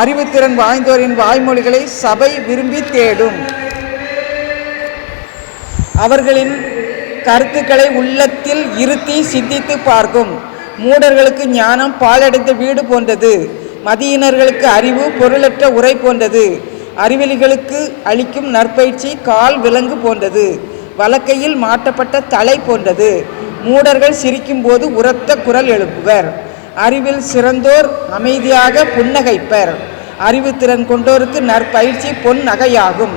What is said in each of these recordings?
அறிவுத்திறன் வாய்ந்தோரின் வாய்மொழிகளை சபை விரும்பி தேடும். அவர்களின் கருத்துக்களை உள்ளத்தில் இருத்தி சிந்தித்து பார்க்கும். மூடர்களுக்கு ஞானம் பாலடைந்த வீடு போன்றது. மதியினர்களுக்கு அறிவு பொருளற்ற உரை போன்றது. அறிவெளிகளுக்கு அளிக்கும் நற்பயிற்சி கால் விலங்கு போன்றது. வழக்கையில் மாட்டப்பட்ட தலை போன்றது. மூடர்கள் சிரிக்கும்போது உரத்த குரல் எழுப்புவர். அறிவில் சிறந்தோர் அமைதியாக புன்னகைப்பர். அறிவுத்திறன் கொண்டோருக்கு நற்பயிற்சி பொன் நகையாகும்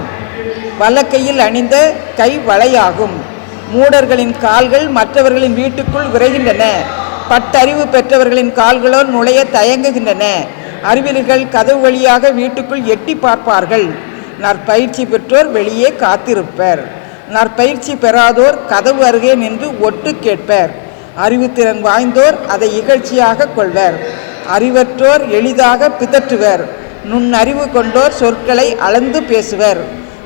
வலக்கையில் அணிந்த கை வளையாகும். மூடர்களின் கால்கள் மற்றவர்களின் வீட்டுக்குள் விரைகின்றன. பட்டறிவு பெற்றவர்களின் கால்களோ நுழைய தயங்குகின்றன. அறிவியல்கள் கதவு வழியாக வீட்டுக்குள் எட்டி பார்ப்பார்கள். நற்பயிற்சி பெற்றோர் வெளியே காத்திருப்பர். நற்பயிற்சி பெறாதோர் கதவு அருகே நின்று ஒட்டு கேட்பர். அறிவுத்திறன் வாய்ந்தோர் அதை இகழ்ச்சியாக கொள்வர். அறிவற்றோர் எளிதாக பிதற்றுவர். நுண்ணறிவு கொண்டோர் சொற்களை அளந்து பேசுவர்.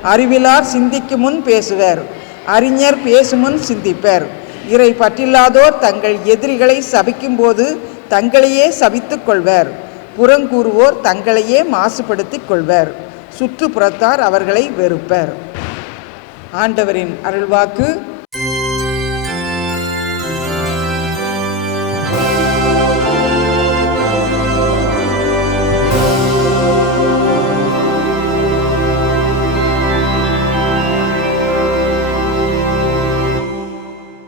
அறிவிலார் சிந்திக்கும் முன் பேசுவர். அறிஞர் பேசுமுன் சிந்திப்பர். இறை பற்றில்லாதோர் தங்கள் எதிரிகளை சபிக்கும்போது தங்களையே சபித்துக் கொள்வர். புறங்கூறுவோர் தங்களையே மாசுபடுத்திக் கொள்வர். சுற்றுப்புறத்தார் அவர்களை வெறுப்பர். ஆண்டவரின் அருள்வாக்கு